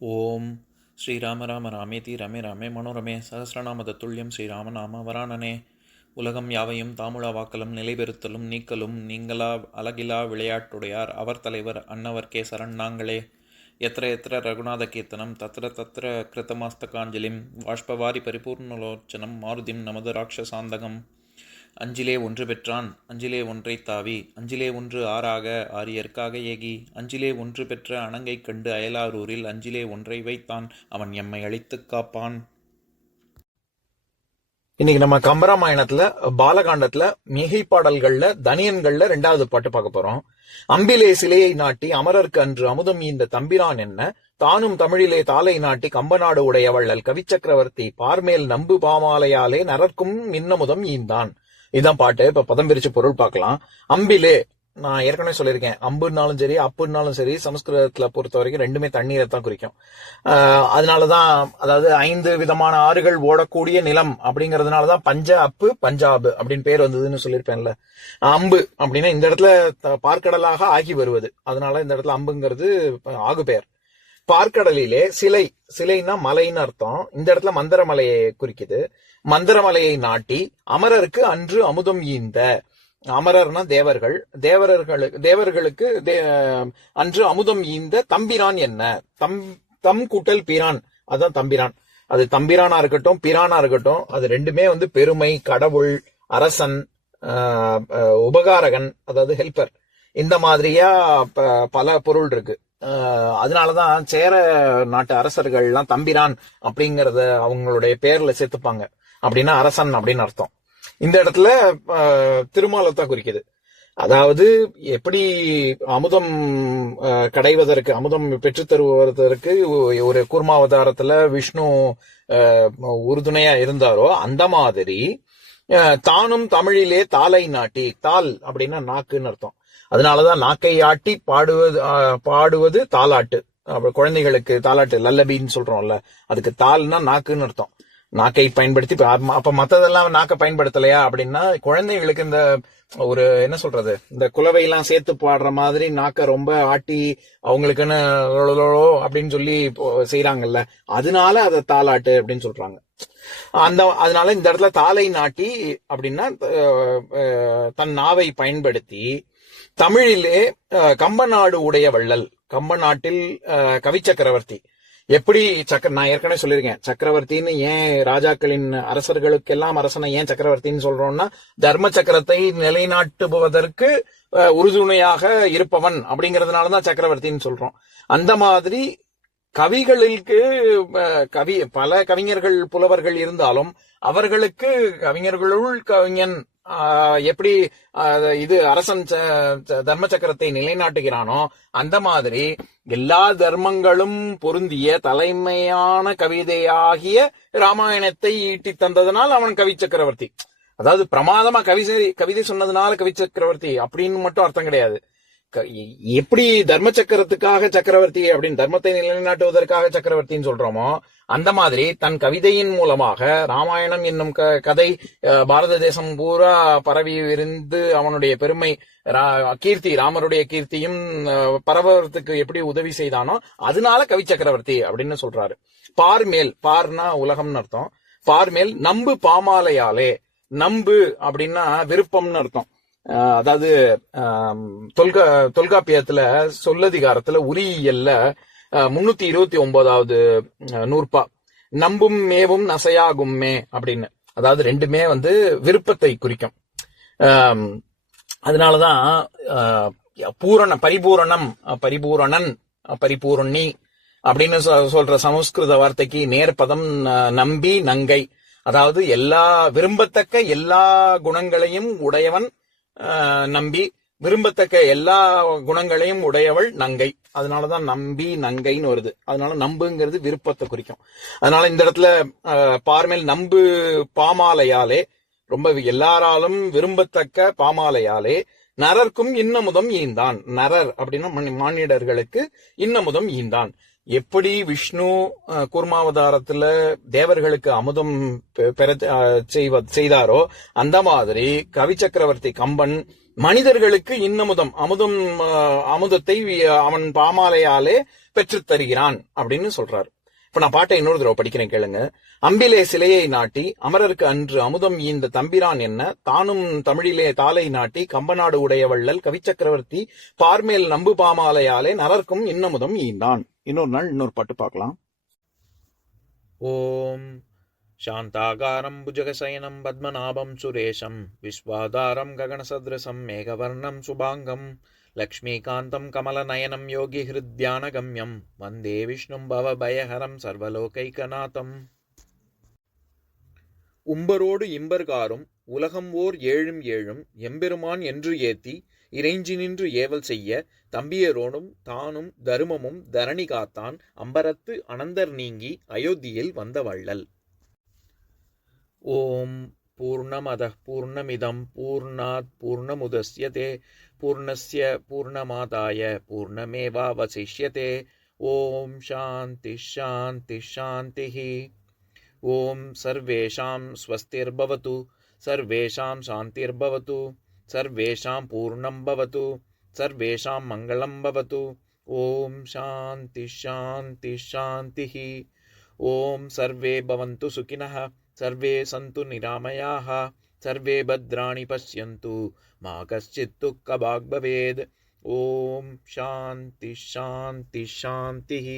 ஓம் ஸ்ரீராம ராம ராமேதி ரமே ராமே மனோரமே சகசிரநாம தத்துல்யம் ஸ்ரீராமநாம வராணனே. உலகம் யாவையும் தாமுழா வாக்கலும் நிலைபெறுத்தலும் நீக்கலும் நீங்களா அழகிலா விளையாட்டுடையார் அவர் தலைவர் அன்னவர்க்கே சரண் நாங்களே. எத்திர எத்திர ரகுநாத கீர்த்தனம் தத்திர தத்திர கிருத்தமாஸ்தகாஞ்சலிம் வாஷ்பவாரி பரிபூர்ணலோச்சனம் மாருதிம் நமது ராட்சசாந்தகம். அஞ்சிலே ஒன்று பெற்றான் அஞ்சிலே ஒன்றை தாவி அஞ்சிலே ஒன்று ஆறாக ஆரியர்க்காக ஏகி அஞ்சிலே ஒன்று பெற்ற அணங்கை கண்டு அயலாரூரில் அஞ்சிலே ஒன்றை வைத்தான் அவன் எம்மை அழித்துக் காப்பான். இன்னைக்கு நம்ம கம்பராமாயணத்துல பாலகாண்டத்துல மிகை பாடல்கள்ல தனியன்கள்ல 2வது பாட்டு பார்க்க போறோம். அம்பிலே சிலையை நாட்டி அமரர்க்கு அன்று அமுதம் ஈந்த தம்பிரான் என்ன தானும் தமிழிலே தாலை நாட்டி கம்பநாடு உடைய வள்ளல் கவிச்சக்கரவர்த்தி பார்மேல் நம்பு பாமாலையாலே நரர்க்கும் இன்னமுதம் ஈந்தான். இதுதான் பாட்டு. இப்ப பதம் பிரிச்சு பொருள் பார்க்கலாம். அம்பிலே, நான் ஏற்கனவே சொல்லியிருக்கேன், அம்புனாலும் சரி அப்புனாலும் சரி சமஸ்கிருதத்துல பொறுத்த வரைக்கும் ரெண்டுமே தண்ணீரை தான் குறிக்கும். அதனாலதான், அதாவது 5 விதமான ஆறுகள் ஓடக்கூடிய நிலம் அப்படிங்கறதுனாலதான் பஞ்ச அப்பு பஞ்சாபு அப்படின்னு பேர் வந்ததுன்னு சொல்லியிருப்பேன்ல. அம்பு அப்படின்னா இந்த இடத்துல பார்க்கடலாக ஆகி வருவது, அதனால இந்த இடத்துல அம்புங்கிறது ஆகு பெயர். பார்க்கடலிலே சிலை, சிலைன்னா மலைன்னு அர்த்தம். இந்த இடத்துல மந்திரமலையை குறிக்குது. மந்திரமலையை நாட்டி அமரருக்கு அன்று அமுதம் ஈந்த, அமரர்னா தேவர்கள், தேவர்களுக்கு அன்று அமுதம் ஈந்த தம்பிரான் என்ன, தம் கூட்டல் பிரான், அதான் தம்பிரான். அது தம்பிரானா இருக்கட்டும் பிரானா இருக்கட்டும், அது ரெண்டுமே பெருமை, கடவுள், அரசன், உபகாரகன், அதாவது ஹெல்பர், இந்த மாதிரியா பல பொருள் இருக்கு. அதனாலதான் சேர நாட்டு அரசர்கள் எல்லாம் தம்பிரான் அப்படிங்கறத அவங்களுடைய பேர்ல சேர்த்துப்பாங்க. அப்படின்னா அரசன் அப்படின்னு அர்த்தம். இந்த இடத்துல திருமாலத்தான் குறிக்குது. அதாவது எப்படி அமுதம் கடைவதற்கு, அமுதம் பெற்று தருவதற்கு ஒரு கூர்மாவதாரத்துல விஷ்ணு உறுதுணையா இருந்தாரோ, அந்த மாதிரி தானும் தமிழிலே தாலை நாட்டி, தால் அப்படின்னா நாக்குன்னு அர்த்தம். அதனாலதான் நாக்கை ஆட்டி பாடுவது தாலாட்டு. குழந்தைகளுக்கு தாலாட்டு, லல்லபின்னு சொல்றோம்ல, அதுக்கு தால்னா நாக்குன்னு அர்த்தம். நாக்கை பயன்படுத்தி, அப்ப மத்ததெல்லாம் நாக்கை பயன்படுத்தலையா அப்படின்னா, குழந்தைகளுக்கு இந்த ஒரு என்ன சொல்றது, இந்த குலவையெல்லாம் சேர்த்து பாடுற மாதிரி நாக்கை ரொம்ப ஆட்டி அவங்களுக்குன்னு அப்படின்னு சொல்லி செய்யறாங்கல்ல, அதனால அதை தாலாட்டு அப்படின்னு சொல்றாங்க. அதனால இந்த இடத்துல தாலை நாட்டி அப்படின்னா தன் நாவை பயன்படுத்தி தமிழிலே கம்பநாடு உடைய வள்ளல், கம்பநாட்டில் கவி சக்கரவர்த்தி. எப்படி நான் ஏற்கனவே சொல்லியிருக்கேன், சக்கரவர்த்தின்னு ஏன் ராஜாக்களின் அரசர்களுக்கெல்லாம் அரசனை ஏன் சக்கரவர்த்தின்னு சொல்றோம்னா, தர்ம சக்கரத்தை நிலைநாட்டுவதற்கு உறுதுணையாக இருப்பவன் அப்படிங்கறதுனாலதான் சக்கரவர்த்தின்னு சொல்றோம். அந்த மாதிரி கவிகளுக்கு பல கவிஞர்கள் புலவர்கள் இருந்தாலும் அவர்களுக்கு கவிஞர்களுள் கவிஞன் எப்படி இது அரசன் தர்ம சக்கரத்தை நிலைநாட்டுகிறானோ, அந்த மாதிரி எல்லா தர்மங்களும் பொருந்திய தலைமையான கவிதையாகிய ராமாயணத்தை ஈட்டி தந்ததனால் அவன் கவி சக்கரவர்த்தி. அதாவது பிரமாதமா கவிதை சொன்னதுனால கவி சக்கரவர்த்தி அப்படின்னு மட்டும் அர்த்தம் கிடையாது. எப்படி தர்ம சக்கரத்துக்காக சக்கரவர்த்தி அப்படின்னு, தர்மத்தை நிலைநாட்டுவதற்காக சக்கரவர்த்தின்னு சொல்றோமோ, அந்த மாதிரி தன் கவிதையின் மூலமாக ராமாயணம் என்னும் கதை பாரத தேசம் பூரா பரவி இருந்து அவனுடைய பெருமை, கீர்த்தி, ராமருடைய கீர்த்தியும் பரவறதுக்கு எப்படி உதவி செய்தானோ, அதனால கவி சக்கரவர்த்தி அப்படின்னு சொல்றாரு. பார்மேல், பார்னா உலகம்னு அர்த்தம். பார்மேல் நம்பு பாமாலையாலே, நம்பு அப்படின்னா விருப்பம்னு அர்த்தம். அதாவது தொல்காப்பியத்துல சொல்லதிகாரத்துல உரியியல்ல 329வது நூற்பா, நம்பும் மேவும் நசையாகும்மே அப்படின்னு, அதாவது ரெண்டுமே விருப்பத்தை குறிக்கும். அதனாலதான் பரிபூரணம், பரிபூரணன், பரிபூரணி அப்படின்னு சொல்ற சமஸ்கிருத வார்த்தைக்கு நேர்பதம் நம்பி நங்கை. அதாவது எல்லா விரும்பத்தக்க எல்லா குணங்களையும் உடையவன் நம்பி, விரும்பத்தக்க எல்லா குணங்களையும் உடையவள் நங்கை. அதனாலதான் நம்பி நங்கைன்னு வருது. அதனால நம்புங்கிறது விருப்பத்தை குறிக்கும். அதனால இந்த இடத்துல பார்மேல் நம்பு பாமாலையாலே, ரொம்ப எல்லாராலும் விரும்பத்தக்க பாமாலையாலே நரர்க்கும் இன்னமுதம் ஈந்தான். நரர் அப்படின்னா மானிடர்களுக்கு இன்னமுதம் ஈந்தான். எப்படி விஷ்ணு கூர்மாவதாரத்துல தேவர்களுக்கு அமுதம் செய்தாரோ, அந்த மாதிரி கவி சக்கரவர்த்தி கம்பன் மனிதர்களுக்கு இன்னமுதம் அமுதத்தை அவன் பாமாலையாலே பெற்றுத் தருகிறான் அப்படின்னு சொல்றாரு. இப்ப நான் பாட்டை இன்னொரு தடவை படிக்கிறேன் கேளுங்க. அம்பிலே சிலையை நாட்டி அமரருக்கு அன்று அமுதம் ஈந்த தம்பிரான் என்ன தானும் தமிழிலே தாளை நாட்டி கம்பநாடு உடைய வள்ளல் கவிச்சக்கரவர்த்தி பார்மேல் நம்பு பாமாலையாலே நரர்க்கும் இன்னமுதம் ஈந்தான். இன்னொரு நாள் இன்னொரு பாட்டு பார்க்கலாம். ஓம் சாந்தாகாரம் புஜகசயனம் பத்மநாபம் சுரேஷம் விஸ்வாதாரம் ககனசத்ரசம் மேகவர்ணம் சுபாங்கம் லக்ஷ்மீகாந்தம் கமலநயனம் யோகி ஹிருத்யானகம்யம் வந்தே விஷ்ணும் பவபயஹரம் சர்வலோகைகநாதம். உம்பரோடு இம்பர்காரும் உலகம் ஓர் ஏழும் ஏழும் எம்பெருமான் என்று ஏத்தி இறைஞ்சி நின்று ஏவல் செய்ய தம்பியரோடும் தானும் தருமமும் தரணி காத்தான் அம்பரத்து அனந்தர் நீங்கி அயோத்தியில் வந்த வள்ளல். ஓம் பூர்ணமதః பூர்ணமிதம் பூர்ணாத் பூர்ணமுதஸ்யதே பூர்ணஸ்ய பூர்ணமாதாய பூர்ணமேவாவசிஷ்யதே. ஓம் சாந்தி சாந்தி சாந்திः. ஓம் சர்வேஷாம் ஸ்வஸ்திர்பவது சர்வேஷாம் சாந்திர்பவது சர்வேஷாம் பூர்ணம் பவது சர்வேஷாம் மங்களம் பவது. ஓம் சாந்தி சாந்தி சாந்திः. ஓம் சர்வே பவந்து சுகினः சர்வே சந்து நிராமயாः சர்வே பத்ராணி பஷ்யந்து மா கஷ்சித் துக்கபாக் பவேத். ஓம் சாந்தி சாந்தி சாந்திः.